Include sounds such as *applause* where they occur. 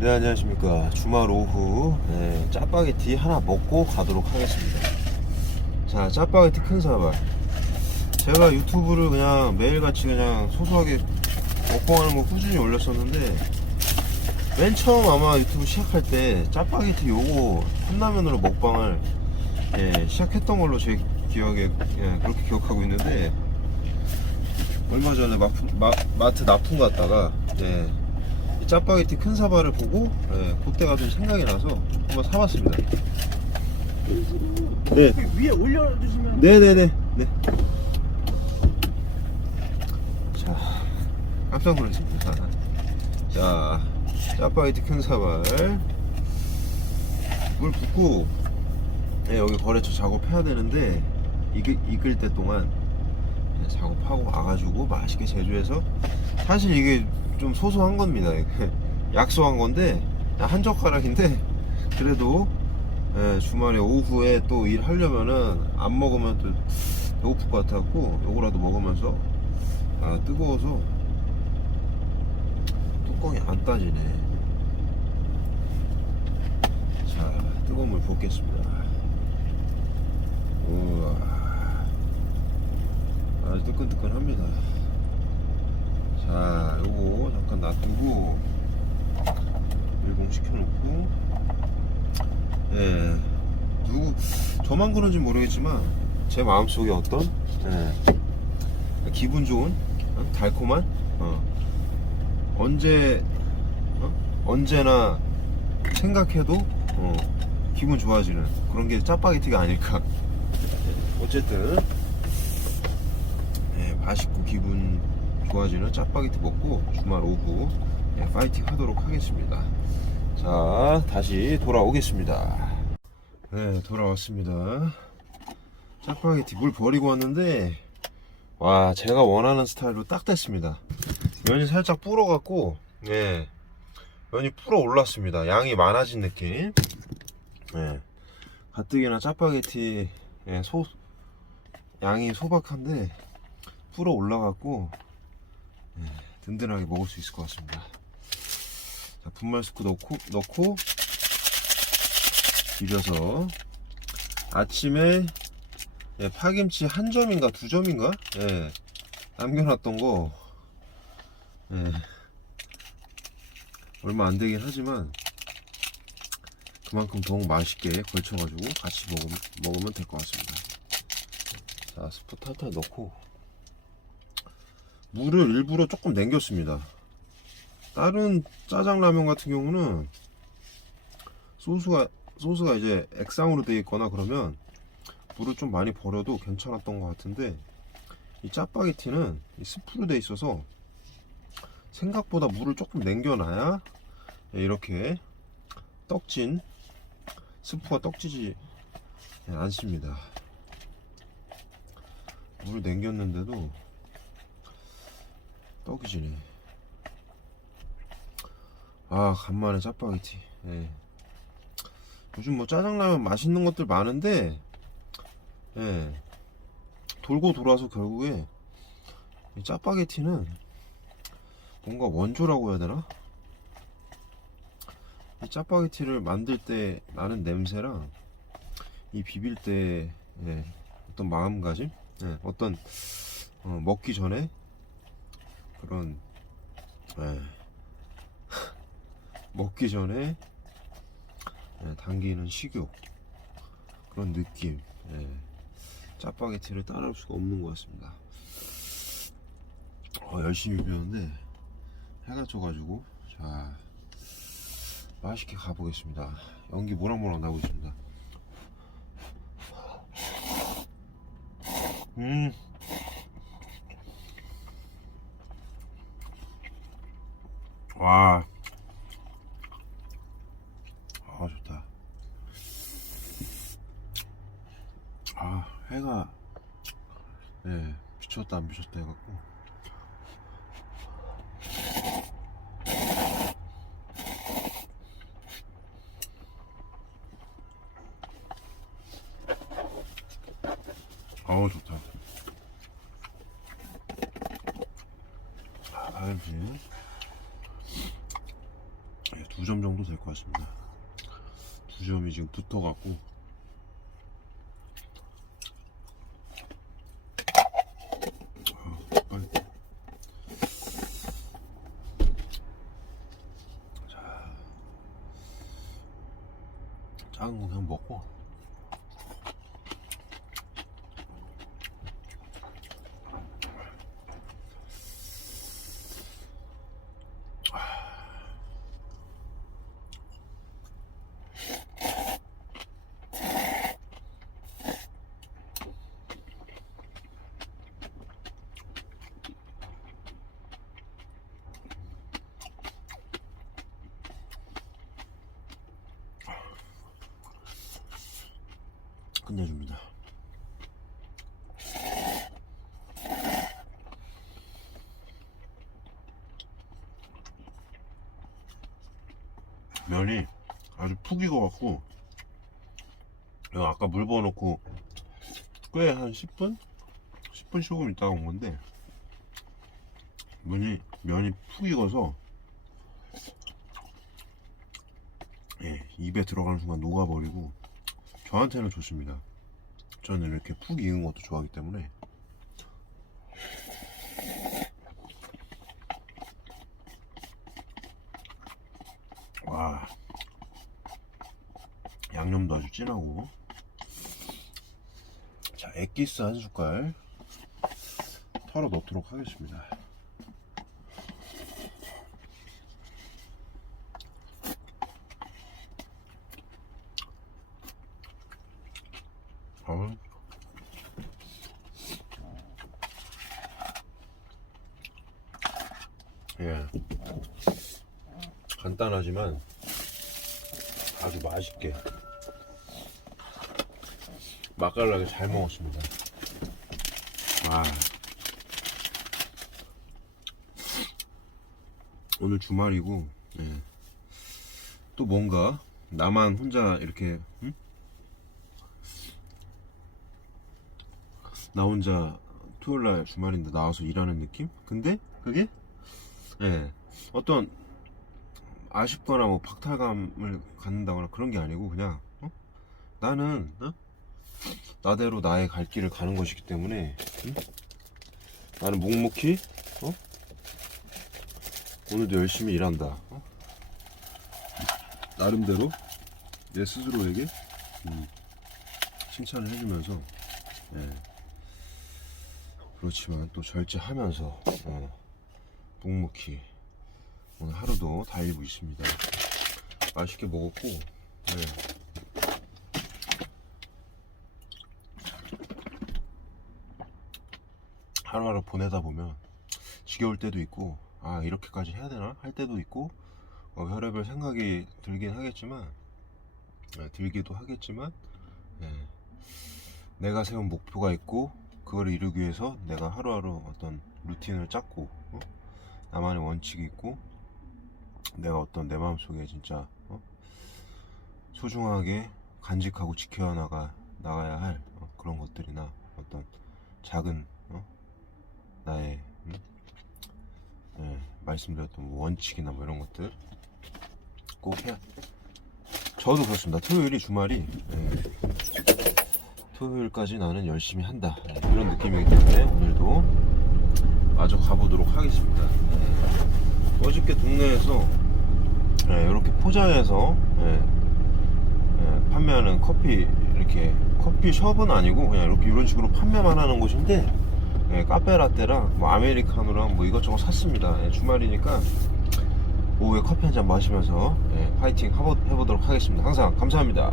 네 안녕하십니까. 주말 오후 네, 짜파게티 하나 먹고 가도록 하겠습니다. 자 짜파게티 큰 사발. 제가 유튜브를 그냥 매일같이 그냥 소소하게 먹방하는 거 꾸준히 올렸었는데 맨 처음 아마 유튜브 시작할 때 짜파게티 요거 컵라면으로 먹방을 예, 시작했던 걸로 제 기억에 예, 그렇게 기억하고 있는데 얼마 전에 마트 납품 갔다가 예, 이 짜파게티 큰 사발을 보고 예, 그때가 좀 생각이 나서 한번 사봤습니다. 네, 위에 올려주시면 네네네. 네. 자, 깜짝 놀랐습니다. 자, 짜파게티 큰 사발 물 붓고 예, 여기 거래처 작업해야 되는데 익을, 익을 때 동안 예, 작업하고 와가지고 맛있게 제조해서 사실 이게 좀 소소한 겁니다. *laughs* 약소한 건데 한 젓가락인데 *laughs* 그래도 예, 주말에 오후에 또 일하려면은 안 먹으면 또 배고플 것 같아갖고 요거라도 먹으면서 아 뜨거워서 뚜껑이 안 따지네. 자 뜨거운 물 붓겠습니다. 우와 아주 뜨끈뜨끈합니다. 자 요거 잠깐 놔두고 밀봉 시켜 놓고. 예. 누구 저만 그런지 모르겠지만 제 마음속에 어떤? 예, 기분 좋은? 어? 달콤한? 어. 언제 어? 언제나 생각해도 어, 기분 좋아지는 그런 게 짜파게티가 아닐까. 예, 어쨌든. 예, 맛있고 기분 좋아지는 짜파게티 먹고 주말 오후 예, 파이팅 하도록 하겠습니다. 자 다시 돌아오겠습니다. 네 돌아왔습니다. 짜파게티 물 버리고 왔는데 와 제가 원하는 스타일로 딱 됐습니다. 면이 살짝 불어갖고 예 면이 불어 올랐습니다. 양이 많아진 느낌. 예 가뜩이나 짜파게티 예, 소 양이 소박한데 불어 올라갖고 예, 든든하게 먹을 수 있을 것 같습니다. 자, 분말 스프 넣고 넣고 비벼서 아침에 예, 파김치 한 점인가 두 점인가? 예, 남겨놨던 거 예, 얼마 안 되긴 하지만 그만큼 더욱 맛있게 걸쳐가지고 같이 먹으면, 먹으면 될 것 같습니다. 자 스프 탈탈 넣고 물을 일부러 조금 남겼습니다. 다른 짜장라면 같은 경우는 소스가 소스가 이제 액상으로 되어 있거나 그러면 물을 좀 많이 버려도 괜찮았던 것 같은데 이 짜파게티는 이 스프로 되어 있어서 생각보다 물을 조금 남겨놔야 이렇게 떡진 스프가 떡지지 않습니다. 물을 남겼는데도 떡이 지네. 아 간만에 짜파게티 예. 요즘 뭐 짜장라면 맛있는 것들 많은데 예. 돌고 돌아서 결국에 이 짜파게티는 뭔가 원조라고 해야 되나? 이 짜파게티를 만들 때 나는 냄새랑 이 비빌 때 예, 어떤 마음가짐 예, 어떤 어, 먹기 전에 그런 예, 먹기 전에 예, 당기는 식욕. 그런 느낌. 예, 짜파게티를 따라할 수가 없는 것 같습니다. 어, 열심히 비웠는데 해가 져가지고 자 맛있게 가보겠습니다. 연기 모락모락 나고 있습니다. 음 와. 아, 좋다. 아, 해가, 예, 비쳤다, 안 비쳤다 해갖고. 아우, 좋다. 아, 파김치. 예, 두두점 정도 될 것 같습니다. 두 점이 지금 붙어갖고 아, 빨리. 자, 작은 거 그냥 먹고 끝내줍니다. 면이 아주 푹 익어갖고 이거 아까 물 부어놓고 꽤 한 10분? 10분 15분 있다가 온 건데 면이, 면이 푹 익어서 예, 입에 들어가는 순간 녹아버리고 저한테는 좋습니다. 저는 이렇게 푹 익은 것도 좋아하기 때문에 와 양념도 아주 진하고 자 액기스 한 숟갈 털어 넣도록 하겠습니다. 어. 예. 간단하지만 아주 맛있게 맛깔나게 잘 먹었습니다. 아. 오늘 주말이고 예. 또 뭔가 나만 혼자 이렇게 응? 나 혼자 토요일날 주말인데 나와서 일하는 느낌? 근데 그게 예 어떤 아쉽거나 뭐 박탈감을 갖는다거나 그런 게 아니고 그냥 어? 나는 어? 나대로 나의 갈 길을 가는 것이기 때문에 응? 나는 묵묵히 어? 오늘도 열심히 일한다 어? 나름대로 내 스스로에게 음, 칭찬을 해주면서 예. 그렇지만 또 절제하면서 어, 묵묵히 오늘 하루도 달리고 있습니다. 맛있게 먹었고 네. 하루하루 보내다 보면 지겨울 때도 있고 아 이렇게까지 해야 되나 할 때도 있고 어, 별의별 생각이 들긴 하겠지만 예, 들기도 하겠지만 예, 내가 세운 목표가 있고 그걸 이루기 위해서 내가 하루하루 어떤 루틴을 짰고 어? 나만의 원칙이 있고 내가 어떤 내 마음속에 진짜 어? 소중하게 간직하고 지켜 나가 나가야 할 어, 그런 것들이나 어떤 작은 어? 나의 음? 예, 말씀드렸던 뭐 원칙이나 뭐 이런 것들 꼭 해야 저도 그렇습니다 토요일이 주말이 예, 토요일까지 나는 열심히 한다 네, 이런 느낌이기 때문에 오늘도 마저 가보도록 하겠습니다 네. 어저께 동네에서 네, 이렇게 포장해서 네, 네, 판매하는 커피 이렇게 커피숍은 아니고 그냥 이렇게 이런 식으로 판매만 하는 곳인데 네, 카페라떼랑 뭐 아메리카노랑 뭐 이것저것 샀습니다. 네, 주말이니까 오후에 커피 한 잔 마시면서 네, 파이팅 해보- 해보도록 하겠습니다. 항상 감사합니다